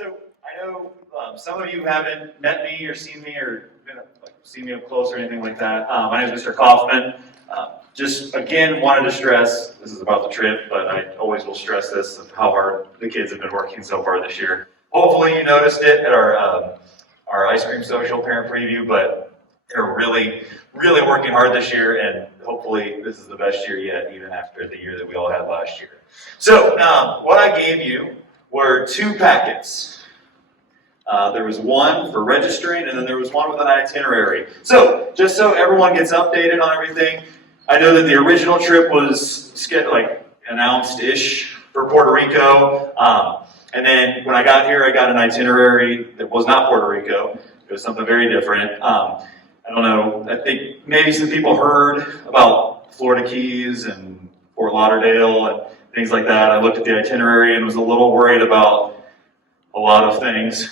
So I know some of you haven't met me or seen me or seen me up close or anything like that. My name is Mr. Kaufman. Just again wanted to stress, this is about the trip, but I always will stress this of how hard the kids have been working so far this year. Hopefully you noticed it at our ice cream social parent preview, but they're really working hard this year, and hopefully this is the best year yet, even after the year that we all had last year. So what I gave you were two packets. There was one for registering, and then there was one with an itinerary. So just so everyone gets updated on everything, I know that the original trip was announced-ish for Puerto Rico. And then when I got here, I got an itinerary that was not Puerto Rico. It was something very different. I don't know, I think maybe some people heard about Florida Keys and Fort Lauderdale and things like that. I looked at the itinerary and was a little worried about a lot of things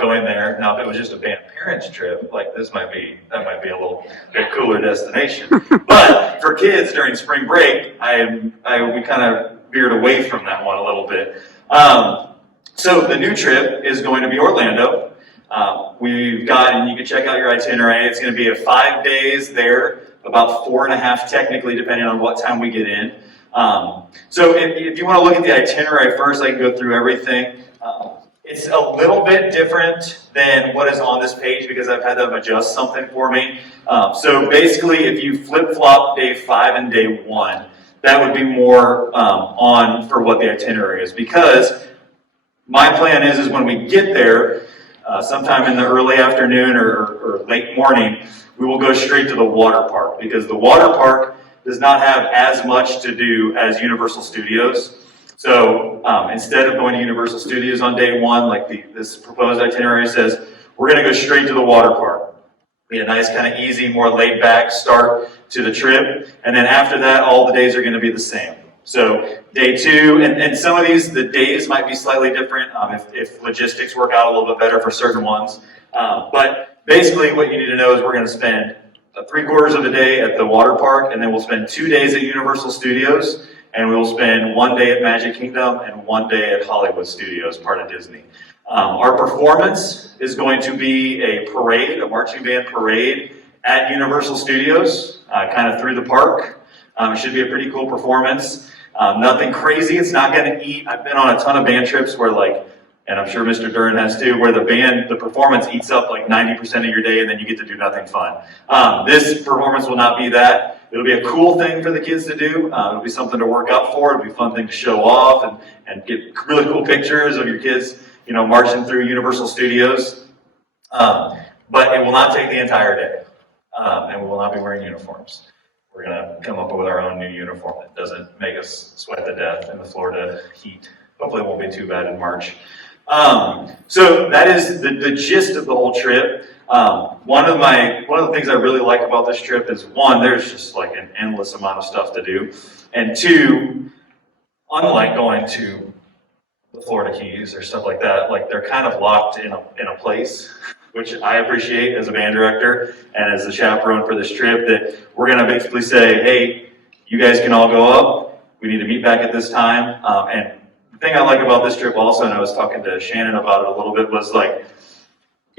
going there. Now, if it was just a band parents trip, like that might be a little bit cooler destination. But for kids during spring break, we kind of veered away from that one a little bit. So the new trip is going to be Orlando. We've got, and you can check out your itinerary, it's going to be 5 days there, about 4.5 technically, depending on what time we get in. So if you want to look at the itinerary first, I can go through everything. It's a little bit different than what is on this page because I've had them adjust something for me. So basically, if you flip-flop day 5 and day 1, that would be more on for what the itinerary is. Because my plan is when we get there, sometime in the early afternoon or late morning, we will go straight to the water park. Because the water park does not have as much to do as Universal Studios. So instead of going to Universal Studios on day 1, like this proposed itinerary says, we're going to go straight to the water park. Be a nice kind of easy, more laid back start to the trip. And then after that, all the days are going to be the same. So day 2, and some of these, the days might be slightly different if logistics work out a little bit better for certain ones. But basically what you need to know is we're going to spend 3/4 of the day at the water park, and then we'll spend 2 days at Universal Studios. And we'll spend 1 day at Magic Kingdom and 1 day at Hollywood Studios, part of Disney. Our performance is going to be a parade, a marching band parade at Universal Studios, kind of through the park. It should be a pretty cool performance. Nothing crazy. It's not going to eat. I've been on a ton of band trips where and I'm sure Mr. Duran has too, where the performance eats up like 90% of your day and then you get to do nothing fun. This performance will not be that. It'll be a cool thing for the kids to do. It'll be something to work up for. It'll be a fun thing to show off and get really cool pictures of your kids, marching through Universal Studios. But it will not take the entire day. And we will not be wearing uniforms. We're going to come up with our own new uniform that doesn't make us sweat to death in the Florida heat. Hopefully it won't be too bad in March. So that is the gist of the whole trip. One of the things I really like about this trip is, one, there's just like an endless amount of stuff to do. And two, unlike going to the Florida Keys or stuff like that, they're kind of locked in a place, which I appreciate as a band director and as the chaperone for this trip, that we're going to basically say, hey, you guys can all go up. We need to meet back at this time. And the thing I like about this trip also, and I was talking to Shannon about it a little bit, was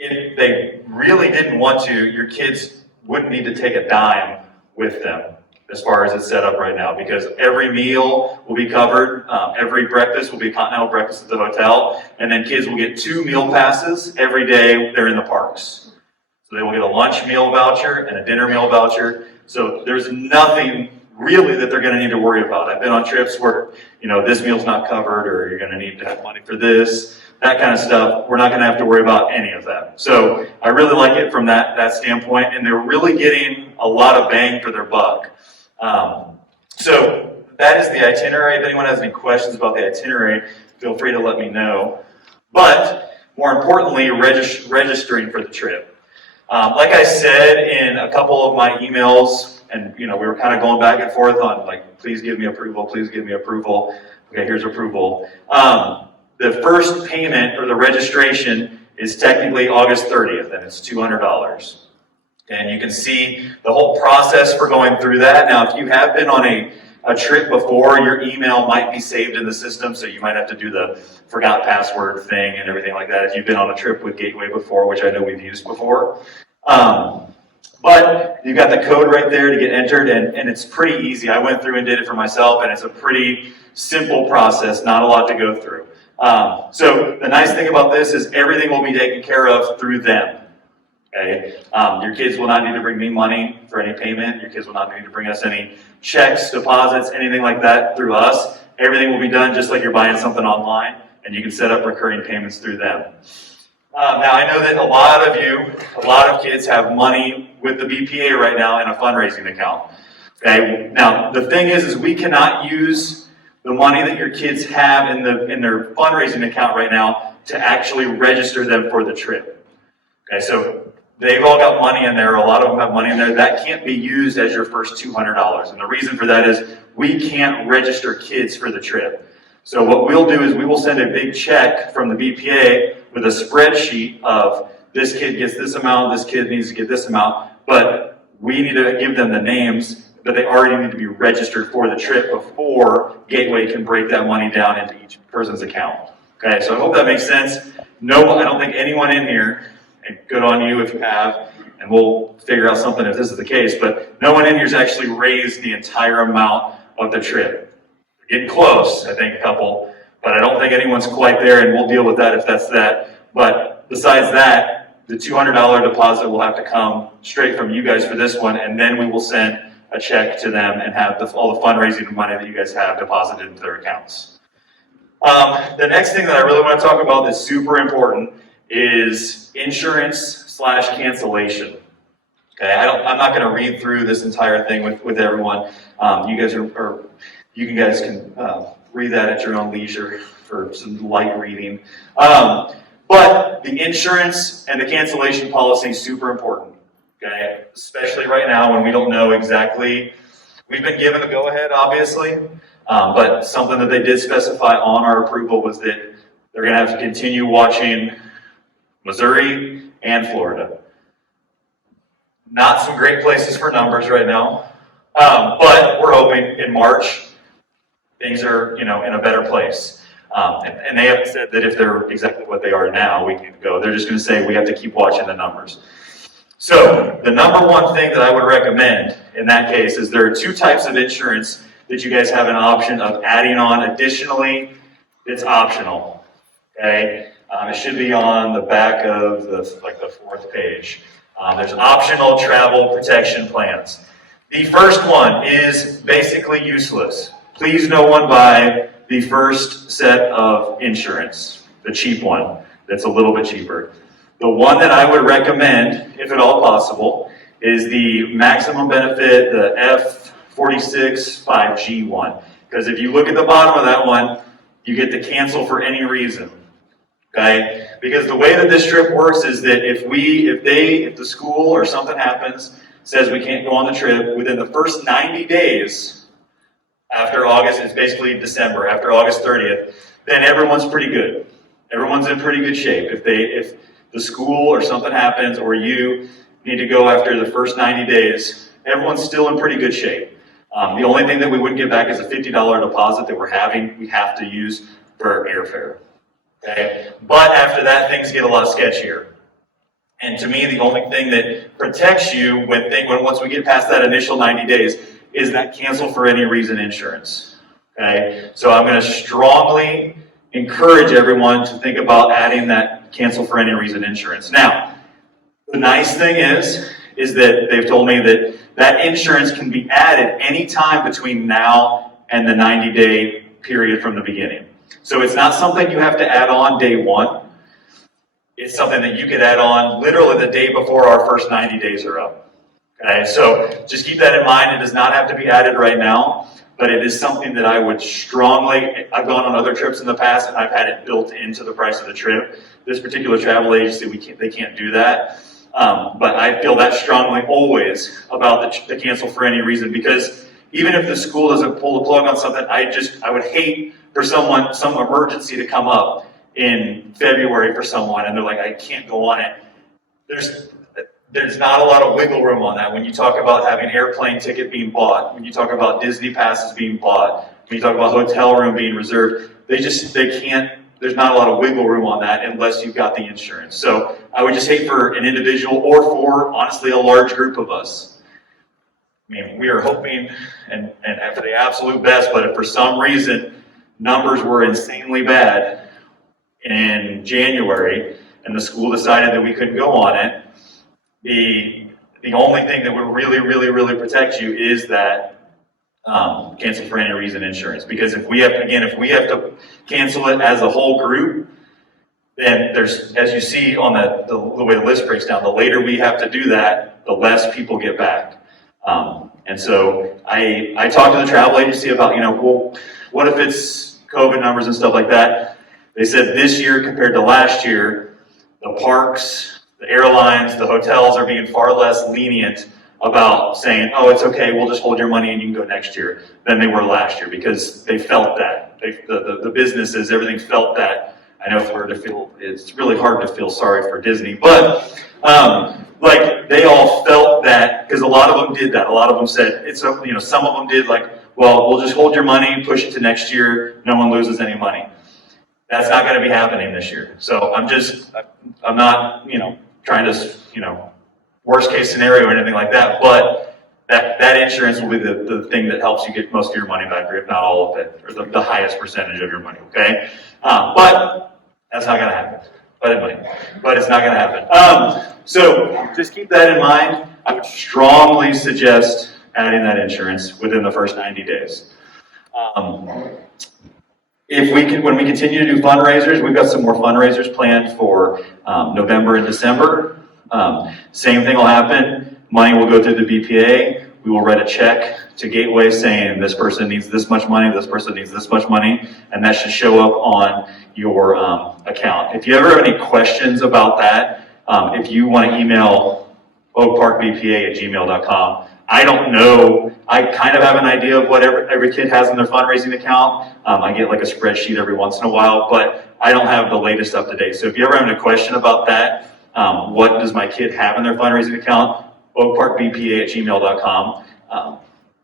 if they really didn't want to, your kids wouldn't need to take a dime with them as far as it's set up right now, because every meal will be covered. Every breakfast will be continental breakfast at the hotel, and then kids will get 2 meal passes every day they're in the parks. So they will get a lunch meal voucher and a dinner meal voucher. So there's nothing really that they're going to need to worry about. I've been on trips where, this meal's not covered, or you're going to need to have money for this, that kind of stuff. We're not going to have to worry about any of that. So I really like it from that standpoint, and they're really getting a lot of bang for their buck. So that is the itinerary. If anyone has any questions about the itinerary, feel free to let me know. But more importantly, registering for the trip. Like I said in a couple of my emails, and we were kind of going back and forth on please give me approval, please give me approval. Okay, here's approval. The first payment for the registration is technically August 30th, and it's $200. And you can see the whole process for going through that. Now, if you have been on a a trip before, your email might be saved in the system, so you might have to do the forgot password thing and everything like that if you've been on a trip with Gateway before, which I know we've used before. But you've got the code right there to get entered, and it's pretty easy. I went through and did it for myself, and it's a pretty simple process, not a lot to go through. So the nice thing about this is everything will be taken care of through them. Okay? Your kids will not need to bring me money for any payment. Your kids will not need to bring us any checks, deposits, anything like that through us. Everything will be done just like you're buying something online, and you can set up recurring payments through them. Now, I know that a lot of kids have money with the BPA right now in a fundraising account. Okay? Now, the thing is we cannot use the money that your kids have in their fundraising account right now to actually register them for the trip. Okay, so they've all got money in there. A lot of them have money in there. That can't be used as your first $200. And the reason for that is we can't register kids for the trip. So what we'll do is we will send a big check from the BPA with a spreadsheet of this kid gets this amount, this kid needs to get this amount, but we need to give them the names, but they already need to be registered for the trip before Gateway can break that money down into each person's account. Okay, so I hope that makes sense. No, I don't think anyone in here, and good on you if you have, and we'll figure out something if this is the case, but no one in here has actually raised the entire amount of the trip. We're getting close, I think, a couple, but I don't think anyone's quite there, and we'll deal with that if that's that. But besides that, the $200 deposit will have to come straight from you guys for this one, and then we will send a check to them and have all the fundraising money that you guys have deposited into their accounts. The next thing that I really want to talk about that's super important is insurance/cancellation. Okay, I'm not going to read through this entire thing with everyone. You guys can read that at your own leisure for some light reading. But the insurance and the cancellation policy is super important. Okay, especially right now when we don't know exactly. We've been given the go-ahead, obviously, but something that they did specify on our approval was that they're going to have to continue watching Missouri and Florida. Not some great places for numbers right now, but we're hoping in March things are, in a better place. And they haven't said that if they're exactly what they are now, we can go. They're just going to say we have to keep watching the numbers. So the number one thing that I would recommend in that case is there are two types of insurance that you guys have an option of adding on additionally. It's optional. Okay, it should be on the back of the fourth page. There's optional travel protection plans. The first one is basically useless. Please no one buy the first set of insurance, the cheap one that's a little bit cheaper. The one that I would recommend, if at all possible, is the maximum benefit, the F46 5G one. Because if you look at the bottom of that one, you get to cancel for any reason. Okay? Because the way that this trip works is that if the school or something happens, says we can't go on the trip, within the first 90 days after August, it's basically December, after August 30th, then everyone's pretty good. Everyone's in pretty good shape. If the school or something happens or you need to go after the first 90 days, everyone's still in pretty good shape. The only thing that we wouldn't get back is a $50 deposit that we have to use for airfare. Okay? But after that, things get a lot sketchier. And to me, the only thing that protects you once we get past that initial 90 days is that cancel for any reason insurance. Okay? So I'm going to strongly encourage everyone to think about adding that cancel for any reason insurance. Now, the nice thing is that they've told me that insurance can be added anytime between now and the 90-day period from the beginning. So it's not something you have to add on day one. It's something that you could add on literally the day before our first 90 days are up. Okay, so just keep that in mind. It does not have to be added right now, but it is something that I would I've gone on other trips in the past and I've had it built into the price of the trip. This particular travel agency, they can't do that. But I feel that strongly always about the cancel for any reason, because even if the school doesn't pull the plug on something, I would hate for some emergency to come up in February for someone and they're like, I can't go on it. there's not a lot of wiggle room on that. When you talk about having airplane ticket being bought, when you talk about Disney passes being bought, when you talk about hotel room being reserved, they can't, there's not a lot of wiggle room on that unless you've got the insurance. So I would just hate for an individual or for, honestly, a large group of us. I mean, we are hoping and for the absolute best, but if for some reason numbers were insanely bad in January and the school decided that we couldn't go on it, the only thing that would really protect you is that cancel for any reason insurance. Because if we have to cancel it as a whole group, then there's, as you see on the way the list breaks down, the later we have to do that, the less people get back. And so I talked to the travel agency about, well, what if it's COVID numbers and stuff like that? They said this year compared to last year, the parks, the airlines, the hotels are being far less lenient about saying, oh, it's okay, we'll just hold your money and you can go next year, than they were last year, because they felt that. The businesses, everything felt that. I know it's really hard to feel sorry for Disney, but like they all felt that, because a lot of them did that. A lot of them said, some of them did like, well, we'll just hold your money, push it to next year, no one loses any money. That's not going to be happening this year. So I'm not, trying to, worst case scenario or anything like that, but that insurance will be the thing that helps you get most of your money back, or if not all of it, or the highest percentage of your money, okay? But that's not going to happen. But it's not going to happen. So just keep that in mind. I would strongly suggest adding that insurance within the first 90 days. When we continue to do fundraisers, we've got some more fundraisers planned for November and December. Same thing will happen. Money will go through the BPA. We will write a check to Gateway saying this person needs this much money, this person needs this much money, and that should show up on your account. If you ever have any questions about that, if you want to email oakparkbpa@gmail.com. I don't know. I kind of have an idea of what every kid has in their fundraising account. I get like a spreadsheet every once in a while, but I don't have the latest up to date. So if you ever have a question about that, what does my kid have in their fundraising account? oakparkbpa@gmail.com.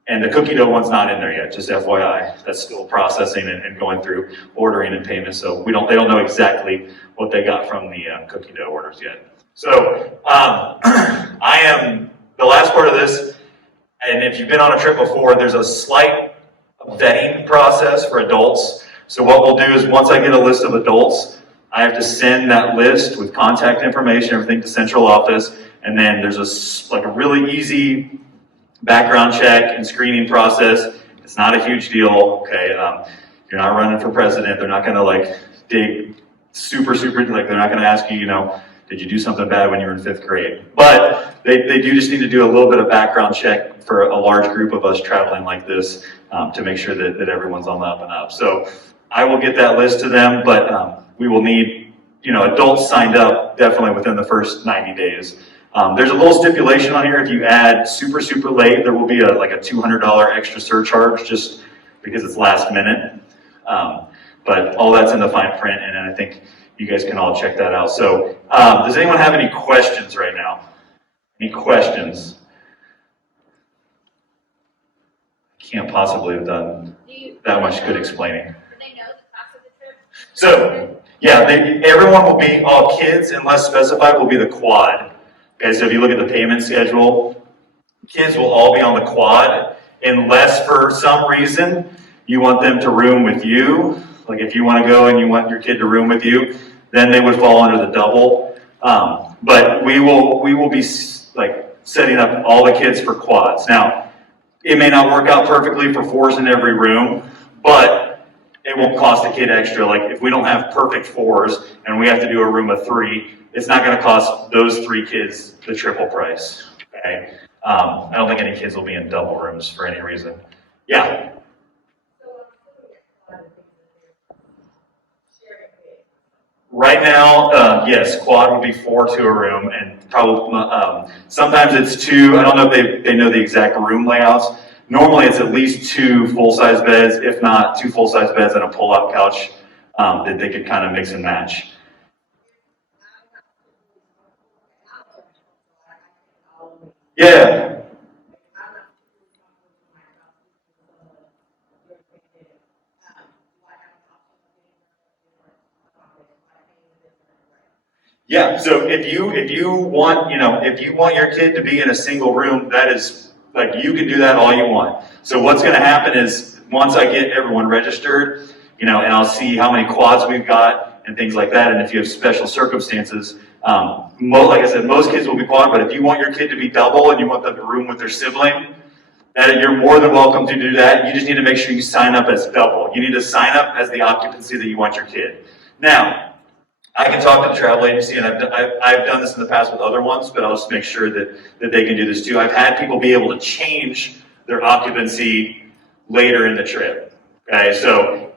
And the cookie dough one's not in there yet, just FYI. That's still processing and going through ordering and payment. So they don't know exactly what they got from the cookie dough orders yet. So I am, the last part of this, and if you've been on a trip before, there's a slight vetting process for adults. So what we'll do is once I get a list of adults, I have to send that list with contact information, everything to central office, and then there's a really easy background check and screening process. It's not a huge deal, okay? You're not running for president. They're not gonna dig super, they're not gonna ask you, did you do something bad when you were in 5th grade? But they do just need to do a little bit of background check for a large group of us traveling like this to make sure that everyone's on the up and up. So I will get that list to them, but we will need, adults signed up definitely within the first 90 days. There's a little stipulation on here. If you add super late, there will be a $200 extra surcharge just because it's last minute. But all that's in the fine print, and I think you guys can all check that out. So does anyone have any questions right now? Any questions? Can't possibly have done that much good explaining. So, yeah, everyone will be, all kids, unless specified, will be the quad. Okay, so if you look at the payment schedule, kids will all be on the quad, unless for some reason you want them to room with you. Like if you want to go and you want your kid to room with you, then they would fall under the double. But we will be setting up all the kids for quads. Now, it may not work out perfectly for 4s in every room, but it won't cost a kid extra. Like if we don't have perfect 4s and we have to do a room of 3, it's not going to cost those 3 kids the triple price. Okay? I don't think any kids will be in double rooms for any reason. Yeah. Right now, yes, quad would be 4 to a room, and probably sometimes it's 2. I don't know if they know the exact room layouts. Normally, it's at least 2 full-size beds, if not 2 full-size beds and a pull-out couch that they could kind of mix and match. Yeah. Yeah, so if you want, if you want your kid to be in a single room, that is, like, you can do that all you want. So what's gonna happen is, once I get everyone registered, and I'll see how many quads we've got and things like that, and if you have special circumstances, like I said, most kids will be quad, but if you want your kid to be double and you want them to room with their sibling, then you're more than welcome to do that. You just need to make sure you sign up as double. You need to sign up as the occupancy that you want your kid. Now, I can talk to the travel agency, and I've done this in the past with other ones, but I'll just make sure that they can do this too. I've had people be able to change their occupancy later in the trip. Okay, so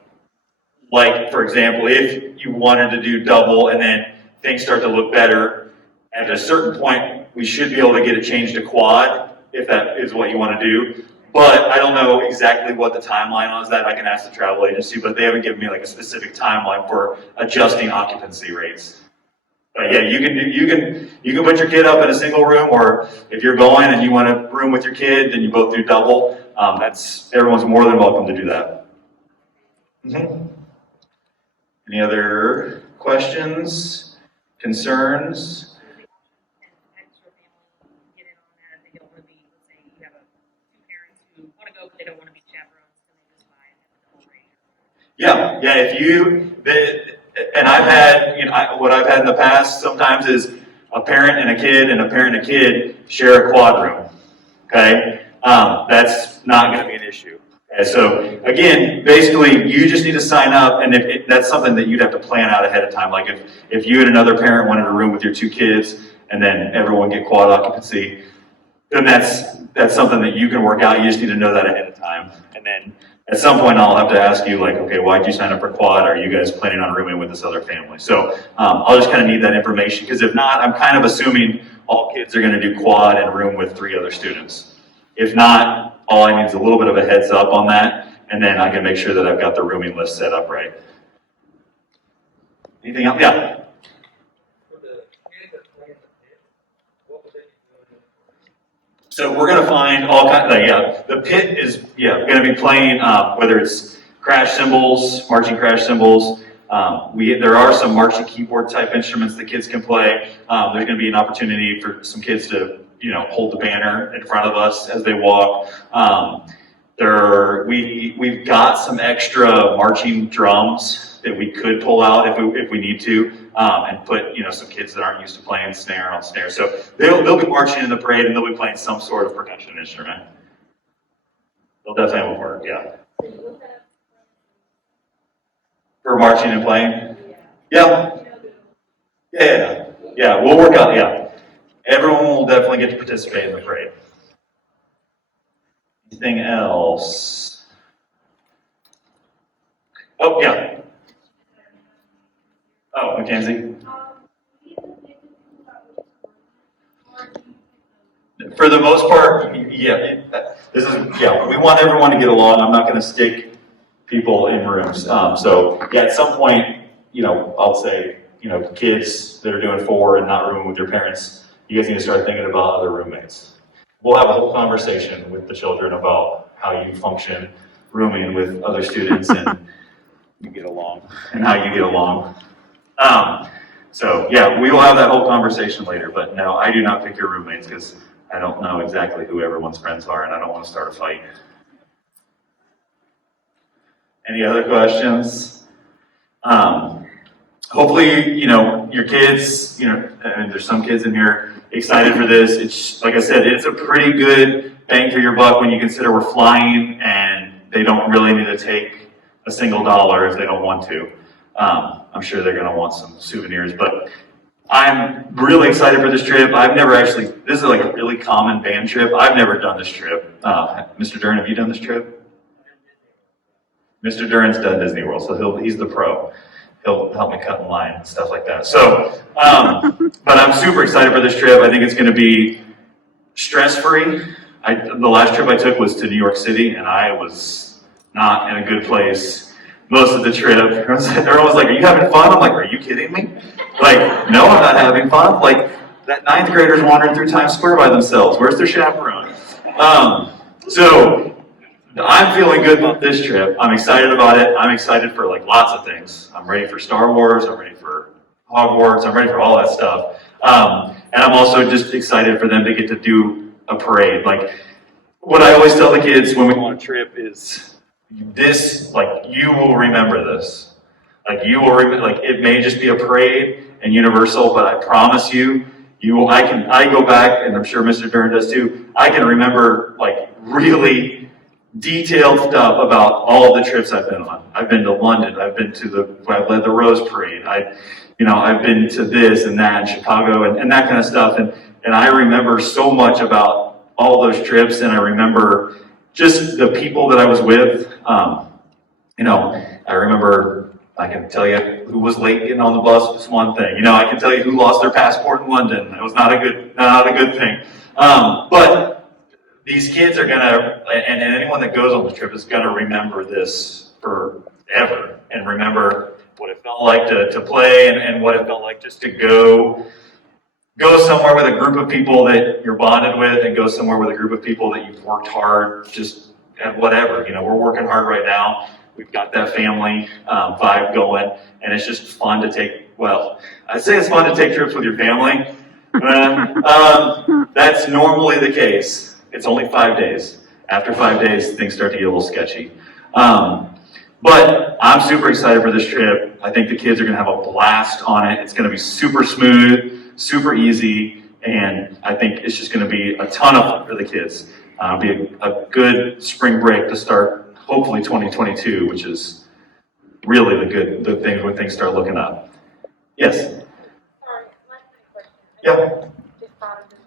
like, for example, if you wanted to do double and then things start to look better, at a certain point, we should be able to get it changed to quad, if that is what you want to do. But I don't know exactly what the timeline on that. I can ask the travel agency, but they haven't given me like a specific timeline for adjusting occupancy rates. But yeah, you can put your kid up in a single room, or if you're going and you want to room with your kid, then you both do double. Everyone's more than welcome to do that. Mm-hmm. Any other questions, concerns? They don't want to be chaperones, so they just buy it. Yeah. And I've had, what I've had in the past sometimes is a parent and a kid share a quad room. Okay, that's not going to be an issue. Okay? So again, basically, you just need to sign up, and that's something that you'd have to plan out ahead of time. Like if you and another parent wanted a room with your 2 kids, and then everyone get quad occupancy, then that's something that you can work out. You just need to know that ahead of time. And then at some point I'll have to ask you, like, okay, why'd you sign up for quad? Are you guys planning on rooming with this other family? So I'll just kind of need that information, because if not, I'm kind of assuming all kids are going to do quad and room with 3 other students. If not, all I need is a little bit of a heads up on that, and then I can make sure that I've got the rooming list set up right. Anything else? Yeah. So we're going to find all kinds of, the pit is, going to be playing, whether it's crash cymbals, marching crash cymbals. There are some marching keyboard type instruments that kids can play. There's going to be an opportunity for some kids to, hold the banner in front of us as they walk. We've got some extra marching drums that we could pull out if we need to, and put some kids that aren't used to playing snare on snare. So they'll be marching in the parade, and they'll be playing some sort of percussion instrument. They'll definitely have a part, yeah. For marching and playing? Yeah. Yeah, we'll work out, yeah. Everyone will definitely get to participate in the parade. Anything else? Oh, yeah. Oh, Mackenzie? For the most part, yeah. We want everyone to get along. I'm not going to stick people in rooms. So, yeah, at some point, I'll say, kids that are doing 4 and not rooming with your parents, you guys need to start thinking about other roommates. We'll have a whole conversation with the children about how you function rooming with other students and you get along, and how you get along. So yeah, we will have that whole conversation later, but no, I do not pick your roommates, because I don't know exactly who everyone's friends are, and I don't want to start a fight. Any other questions? Hopefully, your kids, and there's some kids in here excited for this. It's, like I said, it's a pretty good bang for your buck when you consider we're flying and they don't really need to take a single dollar if they don't want to. I'm sure they're going to want some souvenirs, but I'm really excited for this trip. This is like a really common band trip. I've never done this trip. Mr. Duran, have you done this trip? Mr. Duran's done Disney World, so he's the pro. He'll help me cut in line and stuff like that. So, but I'm super excited for this trip. I think it's going to be stress-free. The last trip I took was to New York City, and I was not in a good place most of the trip. Everyone was like, "Are you having fun?" I'm like, "Are you kidding me? Like, no, I'm not having fun." Like, that ninth grader's wandering through Times Square by themselves. Where's their chaperone? So I'm feeling good about this trip. I'm excited about it. I'm excited for like lots of things. I'm ready for Star Wars. I'm ready for Hogwarts. I'm ready for all that stuff. And I'm also just excited for them to get to do a parade. Like what I always tell the kids when we go on a trip is this, like you will remember this. Like you will remember, like it may just be a parade and Universal, but I promise you, I go back, and I'm sure Mr. Dern does too, I can remember like really detailed stuff about all the trips I've been on. I've been to London, I've led the Rose Parade, I've been to this and that in Chicago and that kind of stuff, and I remember so much about all those trips, and I remember just the people that I was with. I remember, I can tell you who was late getting on the bus was one thing. I can tell you who lost their passport in London. That was not a good thing. But these kids are gonna, and anyone that goes on the trip is gonna remember this forever, and remember what it felt like to play, and what it felt like just to go somewhere with a group of people that you're bonded with, and go somewhere with a group of people that you've worked hard just at whatever. We're working hard right now. We've got that family vibe going, and it's just fun to take, I'd say it's fun to take trips with your family. That's normally the case. It's only 5 days. After 5 days, things start to get a little sketchy. But I'm super excited for this trip. I think the kids are gonna have a blast on it. It's gonna be super smooth, super easy, and I think it's just gonna be a ton of fun for the kids. Be a good spring break to start hopefully 2022, which is really the thing when things start looking up. Yes? Sorry, last question. Yeah. Just thought of this